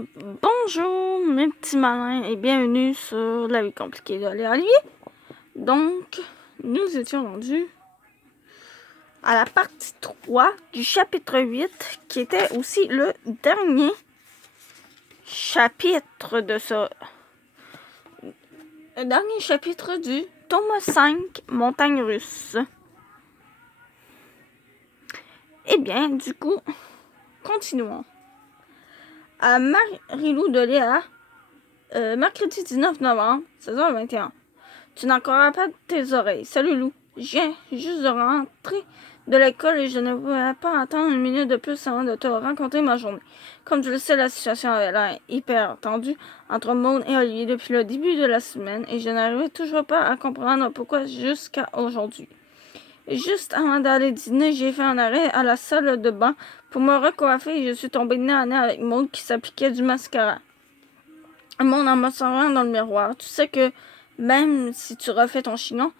Bonjour mes petits malins et bienvenue sur La vie compliquée de Léa Olivier. Donc, nous étions rendus à la partie 3 du chapitre 8 qui était aussi le dernier chapitre de ce... Le dernier chapitre du tome 5, Montagne russe. Eh bien, du coup, continuons. À Marilou de Léa, mercredi 19 novembre, 16h21. Tu n'encourages pas tes oreilles. Salut Lou. Je viens juste de rentrer de l'école et je ne pouvais pas attendre une minute de plus avant de te raconter ma journée. Comme tu le sais, la situation avait l'air hyper tendue entre Maud et Olivier depuis le début de la semaine et je n'arrivais toujours pas à comprendre pourquoi jusqu'à aujourd'hui. Juste avant d'aller dîner, j'ai fait un arrêt à la salle de bain pour me recoiffer et je suis tombée nez à nez avec Maud qui s'appliquait du mascara. Maud en m'observant dans le miroir. Tu sais que même si tu refais ton chignon,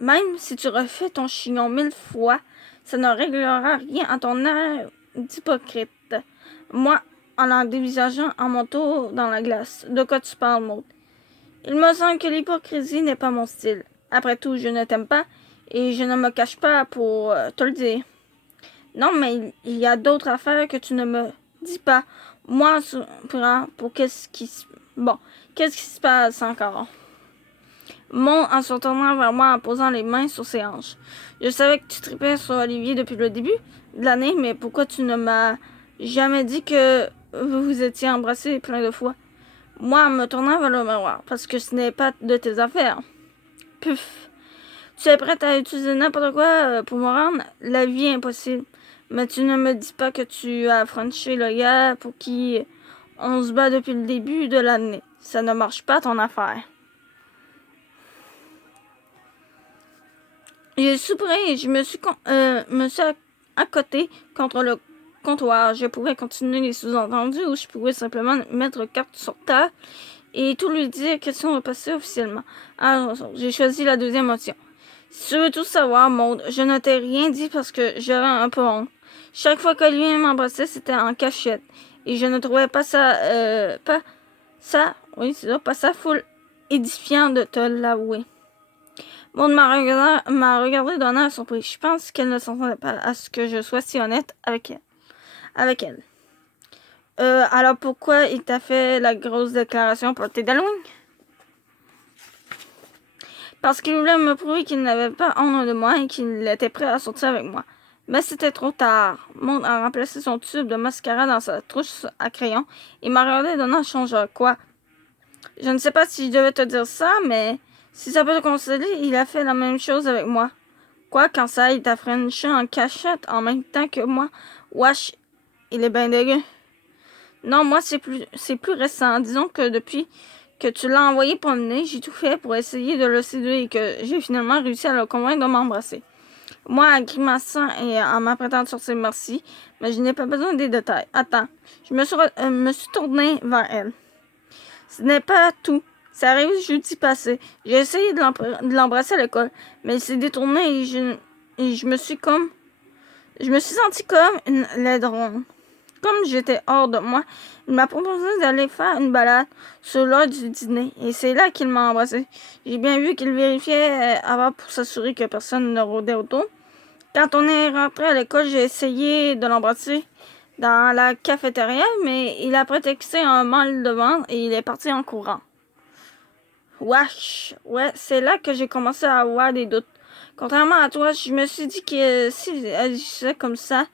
même si tu refais ton chignon 1000 fois, ça ne réglera rien à ton air d'hypocrite. Moi, en dévisageant en mon tour dans la glace. De quoi tu parles, Maud? Il me semble que l'hypocrisie n'est pas mon style. Après tout, je ne t'aime pas et je ne me cache pas pour te le dire. Non, mais il y a d'autres affaires que tu ne me dis pas. Moi, pour qu'est-ce qui se passe encore? Maud en se retournant vers moi en posant les mains sur ses hanches. Je savais que tu tripais sur Olivier depuis le début de l'année, mais pourquoi tu ne m'as jamais dit que vous vous étiez embrassés plein de fois? Moi, en me tournant vers le miroir, parce que ce n'est pas de tes affaires. Puf! Tu es prête à utiliser n'importe quoi pour me rendre? La vie est impossible. Mais tu ne me dis pas que tu as franchi le gars pour qui on se bat depuis le début de l'année. Ça ne marche pas ton affaire. J'ai soupiré et je me suis accoté contre le comptoir. Je pouvais continuer les sous-entendus ou je pouvais simplement mettre carte sur table et tout lui dire question de passer officiellement. Alors, j'ai choisi la deuxième option. Si tu veux tout savoir, Maud, je ne t'ai rien dit parce que j'avais un peu honte. Chaque fois qu'Olivier m'embrassait, c'était en cachette. Et je ne trouvais pas ça full édifiant de te l'avouer. Maud m'a regardé d'un air surpris. Je pense qu'elle ne s'entendait pas à ce que je sois si honnête avec elle. Alors pourquoi il t'a fait la grosse déclaration pour tes d'Halloween? Parce qu'il voulait me prouver qu'il n'avait pas honte de moi et qu'il était prêt à sortir avec moi. Mais c'était trop tard. Maud a remplacé son tube de mascara dans sa trousse à crayon et m'a regardé d'un air changeur. Quoi? Je ne sais pas si je devais te dire ça, mais si ça peut te consoler, il a fait la même chose avec moi. Quoi, quand ça, il t'a frenché en cachette en même temps que moi? Wesh, il est bien dégueu. Non, moi, c'est plus récent. Disons que depuis que tu l'as envoyé promener, j'ai tout fait pour essayer de le séduire et que j'ai finalement réussi à le convaincre de m'embrasser. Moi, en grimaçant et en m'apprêtant de sortir merci, mais je n'ai pas besoin des détails. Attends, je me suis tournée vers elle. Ce n'est pas tout. Ça arrive jeudi passé. J'ai essayé de l'embrasser à l'école, mais il s'est détourné et je me suis sentie comme une laidronne. Comme j'étais hors de moi, il m'a proposé d'aller faire une balade sur l'heure du dîner. Et c'est là qu'il m'a embrassé. J'ai bien vu qu'il vérifiait avant pour s'assurer que personne ne rôdait autour. Quand on est rentré à l'école, j'ai essayé de l'embrasser dans la cafétéria, mais il a prétexté un mal de ventre et il est parti en courant. Wesh! Ouais, c'est là que j'ai commencé à avoir des doutes. Contrairement à toi, je me suis dit que s'il agissait comme ça,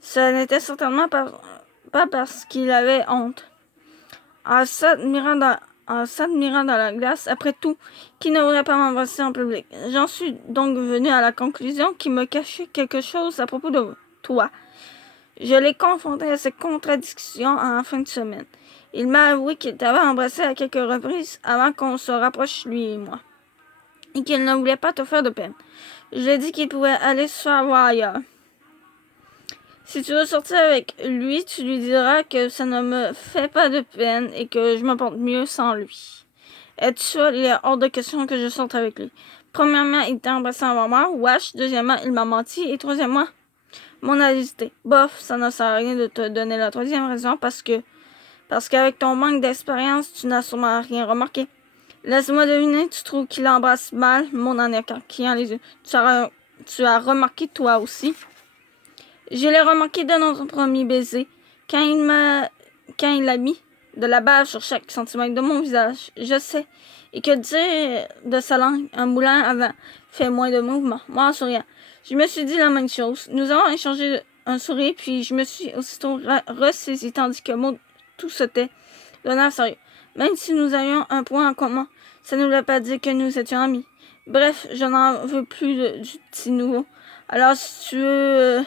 ce n'était certainement pas parce qu'il avait honte. En s'admirant dans la glace, après tout, qui ne voudrait pas m'embrasser en public? J'en suis donc venue à la conclusion qu'il me cachait quelque chose à propos de toi. Je l'ai confronté à ces contradictions en fin de semaine. Il m'a avoué qu'il t'avait embrassé à quelques reprises avant qu'on se rapproche, lui et moi, et qu'il ne voulait pas te faire de peine. Je lui ai dit qu'il pouvait aller se faire voir ailleurs. Si tu veux sortir avec lui, tu lui diras que ça ne me fait pas de peine et que je me porte mieux sans lui. Es-tu sûr? Il est hors de question que je sorte avec lui. Premièrement, il t'a embrassé avant moi. Wesh. Deuxièmement, il m'a menti. Et troisièmement, Mon a hésité. Bof, ça ne sert à rien de te donner la troisième raison parce qu'avec ton manque d'expérience, tu n'as sûrement rien remarqué. Laisse-moi deviner, tu trouves qu'il embrasse mal mon en écarquillant les yeux. Tu as remarqué toi aussi. Je l'ai remarqué dès notre premier baiser, quand il a mis de la bave sur chaque centimètre de mon visage. Je sais. Et que dire de sa langue, un moulin avant fait moins de mouvements. Moi, en souriant, je me suis dit la même chose. Nous avons échangé un sourire, puis je me suis aussitôt ressaisie, tandis que Maud tout se tait, d'un air sérieux. Même si nous avions un point en commun, ça ne voulait pas dire que nous étions amis. Bref, je n'en veux plus du petit nouveau. Alors, si tu veux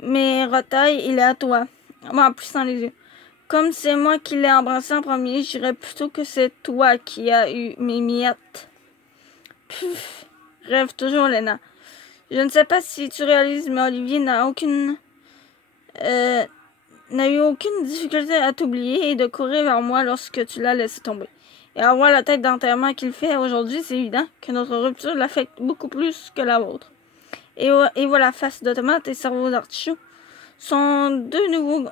mes retailles, il est à toi. Moi, en plissant les yeux. Comme c'est moi qui l'ai embrassé en premier, je dirais plutôt que c'est toi qui as eu mes miettes. Puf, rêve toujours, Léna. Je ne sais pas si tu réalises, mais Olivier n'a eu aucune difficulté à t'oublier et de courir vers moi lorsque tu l'as laissé tomber. Et à voir la tête d'enterrement qu'il fait aujourd'hui, c'est évident que notre rupture l'affecte beaucoup plus que la vôtre. Et voilà, face de tomate et cerveau d'artichaut sont de nouveau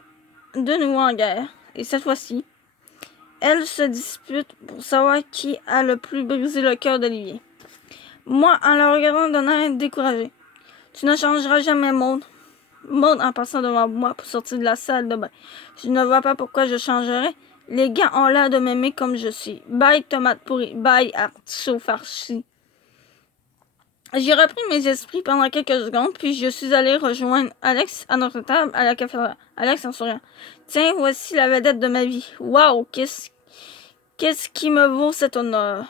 en guerre. Et cette fois-ci, elles se disputent pour savoir qui a le plus brisé le cœur d'Olivier. Moi, en le regardant d'un air découragé. Tu ne changeras jamais, Maud. Maud en passant devant moi pour sortir de la salle de bain. Je ne vois pas pourquoi je changerais. Les gars ont l'air de m'aimer comme je suis. Bye, tomate pourrie. Bye, artichaut farci. J'ai repris mes esprits pendant quelques secondes, puis je suis allée rejoindre Alex à notre table à la cafétéria. Alex en souriant. Tiens, voici la vedette de ma vie. Waouh, qu'est-ce qui me vaut cet honneur?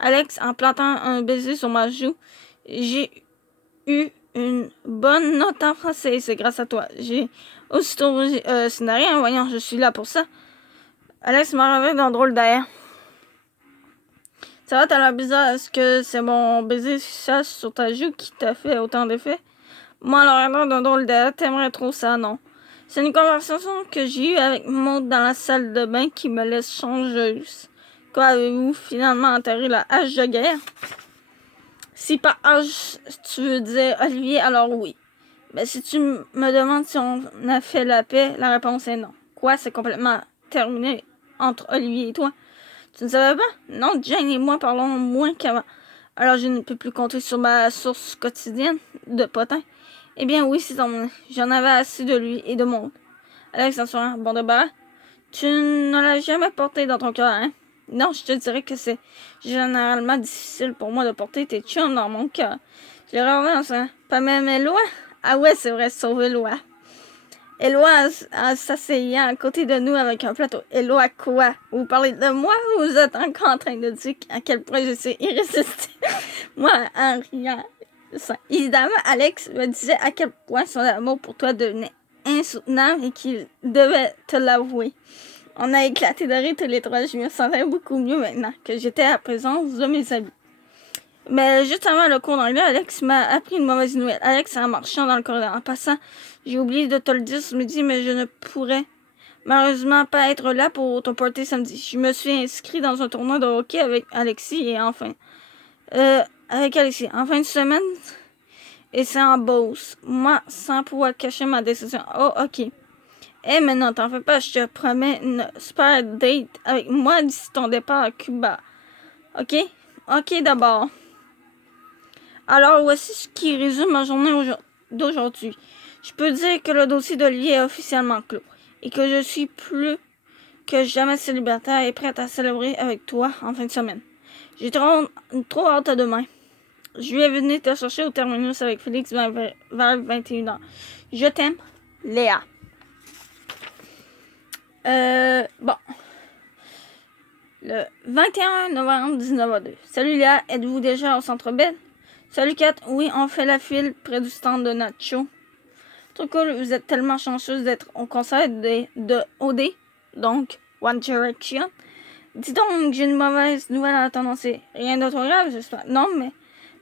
Alex en plantant un baiser sur ma joue. J'ai eu une bonne note en français, c'est grâce à toi. J'ai aussitôt ce n'est rien, voyons, je suis là pour ça. Alex m'a réveillé d'un drôle d'air. Ça va, t'as l'air bizarre. Est-ce que c'est mon baiser sur ta joue qui t'a fait autant d'effet? Moi, le regardant d'un drôle d'air, t'aimerais trop ça, non? C'est une conversation que j'ai eue avec Maud dans la salle de bain qui me laisse changeuse. Quoi, avez-vous finalement enterré la hache de guerre? Si par hache, tu veux dire Olivier, alors oui. Mais si tu me demandes si on a fait la paix, la réponse est non. Quoi, c'est complètement terminé entre Olivier et toi? Tu ne savais pas? Non, Jane et moi parlons moins qu'avant. Alors je ne peux plus compter sur ma source quotidienne de potin. Eh bien oui, c'est terminé. J'en avais assez de lui et de Maud. Alex en souriant, bon de barre. Tu ne l'as jamais porté dans ton cœur, hein? Non, je te dirais que c'est généralement difficile pour moi de porter tes chums dans mon cœur. Je l'ai regardé en souriant. Pas même Éloi? Ah ouais, c'est vrai, sauver Éloi. Éloi en s'asseyant à côté de nous avec un plateau. Éloi quoi? Vous parlez de moi ou vous êtes encore en train de dire à quel point je suis irrésistible? Moi, en riant. Évidemment, Alex me disait à quel point son amour pour toi devenait insoutenable et qu'il devait te l'avouer. On a éclaté de rire tous les trois. Je me sentais beaucoup mieux maintenant que j'étais à la présence de mes amis. Mais juste avant le cours d'anglais, Alex m'a appris une mauvaise nouvelle. Alex, en marchant dans le corridor, en passant, j'ai oublié de te le dire ce midi, mais je ne pourrais malheureusement pas être là pour ton party samedi. Je me suis inscrit dans un tournoi de hockey avec Alexis et avec Alexis. En fin de semaine, et c'est en Beauce. Moi, sans pouvoir cacher ma décision. Oh, ok. Mais non, t'en fais pas, je te promets une super date avec moi d'ici ton départ à Cuba. Ok? Ok, d'abord. Alors, voici ce qui résume ma journée d'aujourd'hui. Je peux dire que le dossier d'Olivier est officiellement clos et que je suis plus que jamais célibataire et prête à célébrer avec toi en fin de semaine. J'ai trop hâte à demain. Je vais venir te chercher au terminus avec Félix vers 21h. Je t'aime, Léa. Bon. Le 21 novembre 19h02. Salut Léa, êtes-vous déjà au Centre Bell? Salut Kat, oui, on fait la file près du stand de Nacho. Trop cool, vous êtes tellement chanceuse d'être au concert de OD, donc One Direction. Dis donc, j'ai une mauvaise nouvelle à t'annoncer. Rien de trop grave, j'espère. Non, mais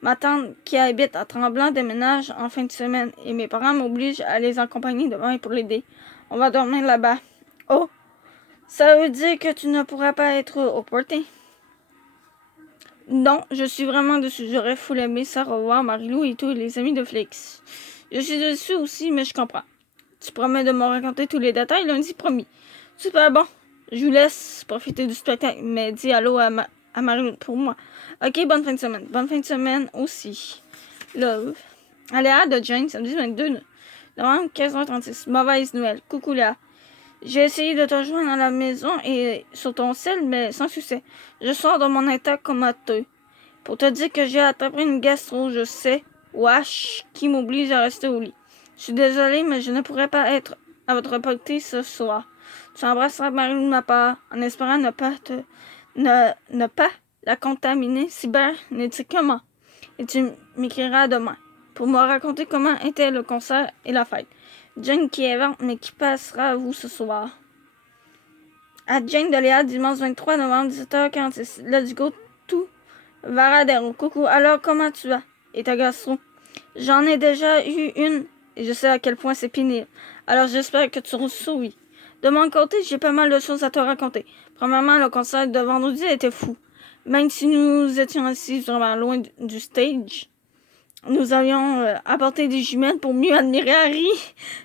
ma tante qui habite à Tremblant déménage en fin de semaine et mes parents m'obligent à les accompagner demain pour l'aider. On va dormir là-bas. Oh, ça veut dire que tu ne pourras pas être au party? Non, je suis vraiment dessus. J'aurais full aimé ça revoir Marilou et tous les amis de Flex. Je suis dessus aussi, mais je comprends. Tu promets de me raconter tous les détails lundi, promis. Super bon. Je vous laisse profiter du spectacle, mais dis allô à Marie pour moi. Ok, bonne fin de semaine. Bonne fin de semaine aussi. Love. Aléa de Jane, samedi 22 novembre, 15h36. Mauvaise nouvelle. Coucou Léa. J'ai essayé de te rejoindre à la maison et sur ton sel, mais sans succès. Je sors de mon état comateux. Pour te dire que j'ai attrapé une gastro, je sais. Wesh, qui m'oblige à rester au lit. Je suis désolée, mais je ne pourrais pas être à votre portée ce soir. Tu embrasseras Marie de ma part, en espérant ne pas la contaminer cybernétiquement. Et tu m'écriras demain pour me raconter comment était le concert et la fête. Jane qui est vente, mais qui passera à vous ce soir. À Jane de Léa, dimanche 23 novembre, 17h46. Let's go tout. Varadero. Coucou, alors comment tu vas? Et ta gastro? J'en ai déjà eu une et je sais à quel point c'est pénible. Alors j'espère que tu souris. De mon côté, j'ai pas mal de choses à te raconter. Premièrement, le concert de vendredi était fou. Même si nous étions assis vraiment loin du stage, nous avions apporté des jumelles pour mieux admirer Harry.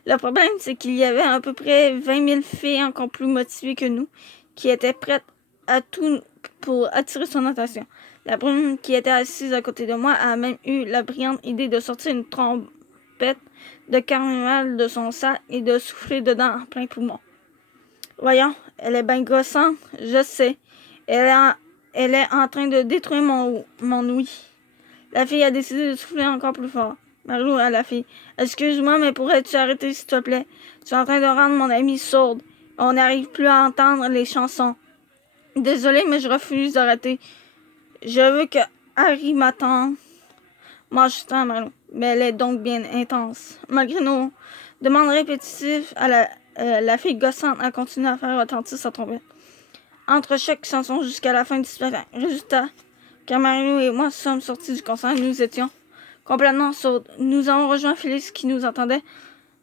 Le problème, c'est qu'il y avait à peu près 20 000 filles encore plus motivées que nous, qui étaient prêtes à tout pour attirer son attention. La brune qui était assise à côté de moi a même eu la brillante idée de sortir une trompette de carnaval de son sac et de souffler dedans en plein poumon. Voyons, elle est bien gossante, je sais. Elle est en train de détruire mon ouïe. La fille a décidé de souffler encore plus fort. Marilou à la fille. Excuse-moi, mais pourrais-tu arrêter, s'il te plaît? Tu es en train de rendre mon amie sourde. On n'arrive plus à entendre les chansons. Désolée, mais je refuse d'arrêter. Je veux que Harry m'attende. Moi, je t'aime, Marilou. Mais elle est donc bien intense. Malgré nos demandes répétitives, la fille gossante a continué à faire retentir sa trompette entre chaque chanson jusqu'à la fin du spectacle. Résultat, quand Marilou et moi sommes sortis du concert, nous étions complètement sourds. Nous avons rejoint Félix qui nous entendait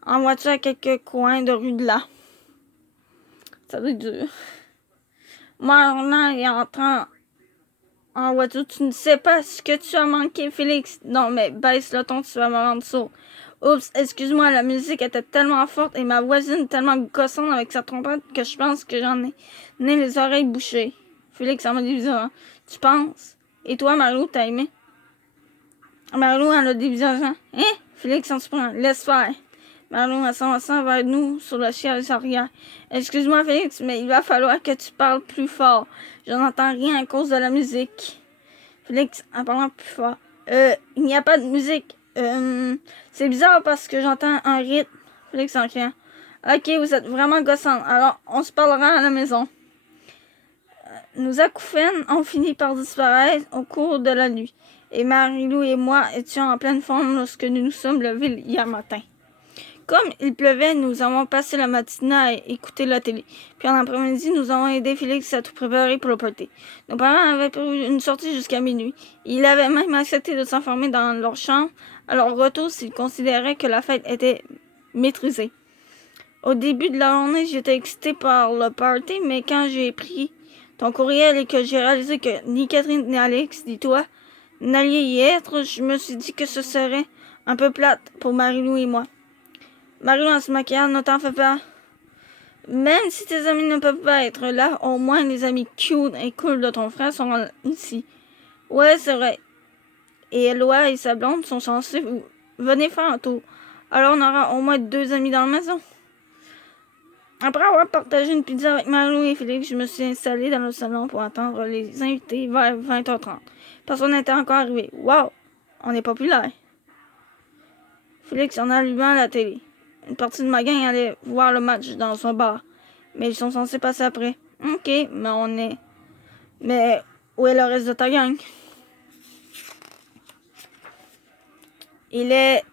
en voiture à quelques coins de rue de là. Ça doit être dur. Moi, on est entrant en voiture. Tu ne sais pas ce que tu as manqué, Félix. Non, mais baisse le ton, tu vas me rendre sourd. Oups, excuse-moi, la musique était tellement forte et ma voisine tellement gossante avec sa trompette que je pense que j'en ai les oreilles bouchées. Félix en m'a dit bizarre. Tu penses? Et toi, Marilou, t'as aimé? Marilou, elle a des visages. Hein? Félix en surprend. Laisse faire. Marilou, elle s'en vers nous sur le siège arrière. Excuse-moi, Félix, mais il va falloir que tu parles plus fort. Je n'entends rien à cause de la musique. Félix, en parlant plus fort. Il n'y a pas de musique. C'est bizarre parce que j'entends un rythme. Félix en criant. Ok, vous êtes vraiment gossante. Alors, on se parlera à la maison. Nos acouphènes ont fini par disparaître au cours de la nuit. Et Marilou et moi étions en pleine forme lorsque nous nous sommes levés hier matin. Comme il pleuvait, nous avons passé la matinée à écouter la télé. Puis en après-midi, nous avons aidé Félix à tout préparer pour le party. Nos parents avaient prévu une sortie jusqu'à minuit. Ils avaient même accepté de s'enfermer dans leur chambre à leur retour s'ils considéraient que la fête était maîtrisée. Au début de la journée, j'étais excitée par le party, mais quand j'ai pris ton courriel et que j'ai réalisé que ni Catherine ni Alex, ni toi, n'alliez y être, je me suis dit que ce serait un peu plate pour Marilou et moi. Marilou en se maquillant, ne t'en fais pas. Même si tes amis ne peuvent pas être là, au moins les amis cute et cool de ton frère sont ici. Ouais, c'est vrai. Et Eloi et sa blonde sont censés venir faire un tour. Alors on aura au moins 2 amis dans la maison. Après avoir partagé une pizza avec Marilou et Félix, je me suis installée dans le salon pour attendre les invités vers 20h30. Personne n'était encore arrivé. Wow! On est populaire. Félix en allumant la télé. Une partie de ma gang allait voir le match dans un bar. Mais ils sont censés passer après. Ok, mais où est le reste de ta gang? Il est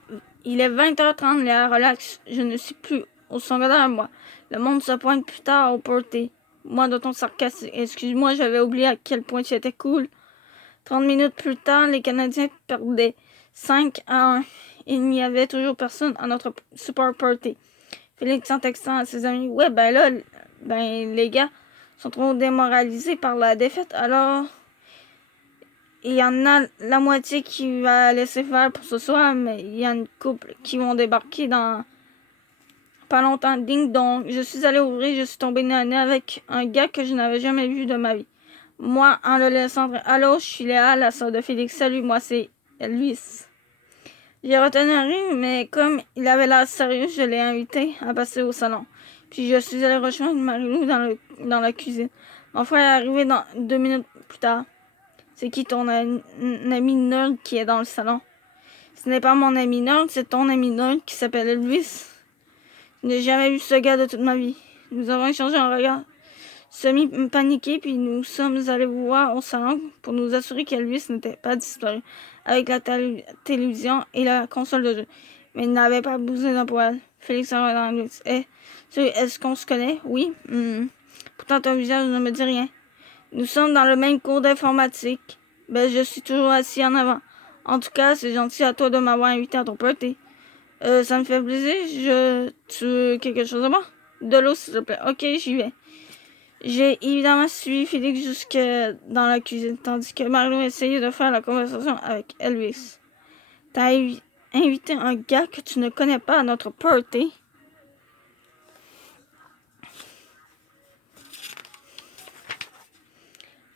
20h30, Léa, relax. Je ne suis plus au secondaire, moi. Le monde se pointe plus tard au party. Moi, de ton sarcasme, excuse-moi, j'avais oublié à quel point tu étais cool. 30 minutes plus tard, les Canadiens perdaient 5-1. Il n'y avait toujours personne à notre super party. Félix en textant à ses amis. Ouais, les gars sont trop démoralisés par la défaite, alors il y en a la moitié qui va laisser faire pour ce soir, mais il y a une couple qui vont débarquer dans pas longtemps. Ding dong. Je suis allée ouvrir, je suis tombée nez à nez avec un gars que je n'avais jamais vu de ma vie. Moi, en le laissant entrer. Allô, je suis Léa, la sœur de Félix. Salut, moi c'est Elvis. J'ai retenu un rire, mais comme il avait l'air sérieux, je l'ai invité à passer au salon. Puis je suis allée rejoindre Marilou dans la cuisine. Mon frère est arrivé 2 minutes plus tard. C'est qui ton ami nerd qui est dans le salon? Ce n'est pas mon ami nerd, c'est ton ami nerd qui s'appelle Elvis. Je n'ai jamais vu ce gars de toute ma vie. Nous avons échangé un regard semi-paniqué, puis nous sommes allés voir au salon pour nous assurer qu'Elvis n'était pas disparu avec la télévision et la console de jeu. Mais il n'avait pas bougé d'un poil. Félix a regardé Elvis. Est-ce qu'on se connaît? Oui. Pourtant, ton visage ne me dit rien. Nous sommes dans le même cours d'informatique. Ben, je suis toujours assis en avant. En tout cas, c'est gentil à toi de m'avoir invité à ton party. Ça me fait plaisir. Tu veux quelque chose à moi? De l'eau, s'il te plaît. Ok, j'y vais. J'ai évidemment suivi Félix jusque dans la cuisine, tandis que Marilou essayait de faire la conversation avec Elvis. T'as invité un gars que tu ne connais pas à notre party?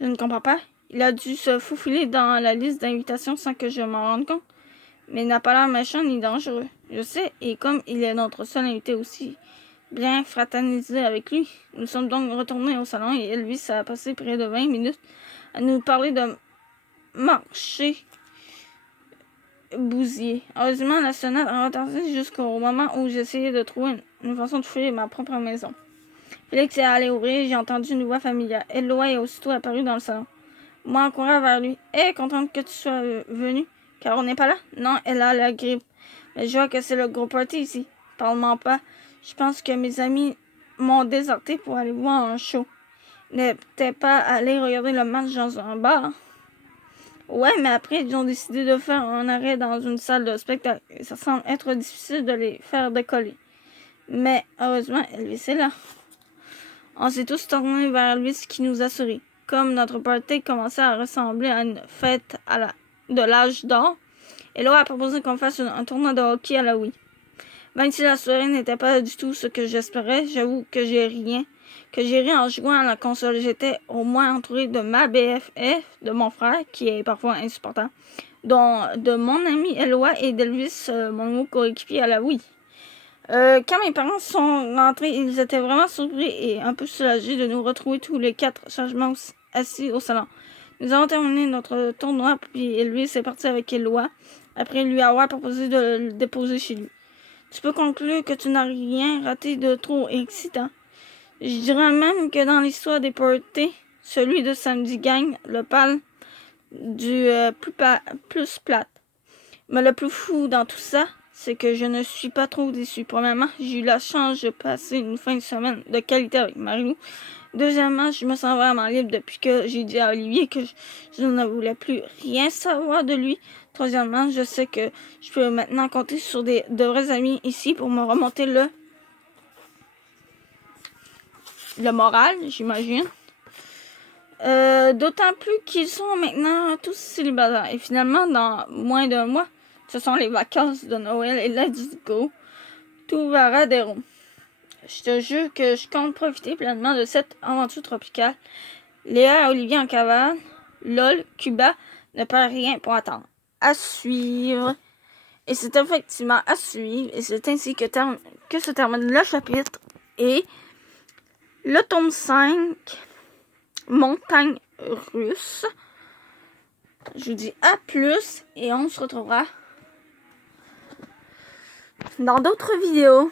Je ne comprends pas. Il a dû se faufiler dans la liste d'invitations sans que je m'en rende compte. Mais il n'a pas l'air méchant ni dangereux. Je sais, et comme il est notre seul invité aussi, bien fraterniser avec lui. Nous sommes donc retournés au salon et Elvis a passé près de 20 minutes à nous parler de marché bousier. Heureusement, la sonnette a retardé jusqu'au moment où j'essayais de trouver une façon de fouiller ma propre maison. Félix est allé ouvrir et j'ai entendu une voix familière. Eloi est aussitôt apparue dans le salon. Moi, en courant vers lui. Contente que tu sois venu. Car on n'est pas là? Non, elle a la grippe. Mais je vois que c'est le gros party ici. Parle-moi pas. Je pense que mes amis m'ont déserté pour aller voir un show. N'était pas allé regarder le match dans un bar. Ouais, mais après, ils ont décidé de faire un arrêt dans une salle de spectacle. Ça semble être difficile de les faire décoller. Mais heureusement, Elvis est là. On s'est tous tournés vers Elvis qui nous a souri. Comme notre party commençait à ressembler à une fête de l'âge d'or, Eloi a proposé qu'on fasse un tournoi de hockey à la Wii. Même si la soirée n'était pas du tout ce que j'espérais, j'avoue que j'ai ri en jouant à la console. J'étais au moins entouré de ma BFF, de mon frère, qui est parfois insupportable, de mon ami Eloi et d'Elvis, mon nouveau coéquipier à la Wii. Quand mes parents sont rentrés, ils étaient vraiment surpris et un peu soulagés de nous retrouver tous les 4 sagement assis au salon. Nous avons terminé notre tournoi, puis Elvis est parti avec Eloi, après lui avoir proposé de le déposer chez lui. Tu peux conclure que tu n'as rien raté de trop excitant. Je dirais même que dans l'histoire des parties, celui de samedi gagne le pal du plus plate. Mais le plus fou dans tout ça, c'est que je ne suis pas trop déçu. Premièrement, j'ai eu la chance de passer une fin de semaine de qualité avec Marilou. Deuxièmement, je me sens vraiment libre depuis que j'ai dit à Olivier que je ne voulais plus rien savoir de lui. Troisièmement, je sais que je peux maintenant compter sur de vrais amis ici pour me remonter le moral, j'imagine. D'autant plus qu'ils sont maintenant tous célibataires. Et finalement, dans moins d'un mois, ce sont les vacances de Noël et let's go. Tout va radéro. Je te jure que je compte profiter pleinement de cette aventure tropicale. Léa et Olivier en cavale. LOL, Cuba ne perd rien pour attendre. À suivre. Et c'est effectivement à suivre. Et c'est ainsi que se termine le chapitre. Et le tome 5, Montagne russe. Je vous dis à plus et on se retrouvera dans d'autres vidéos.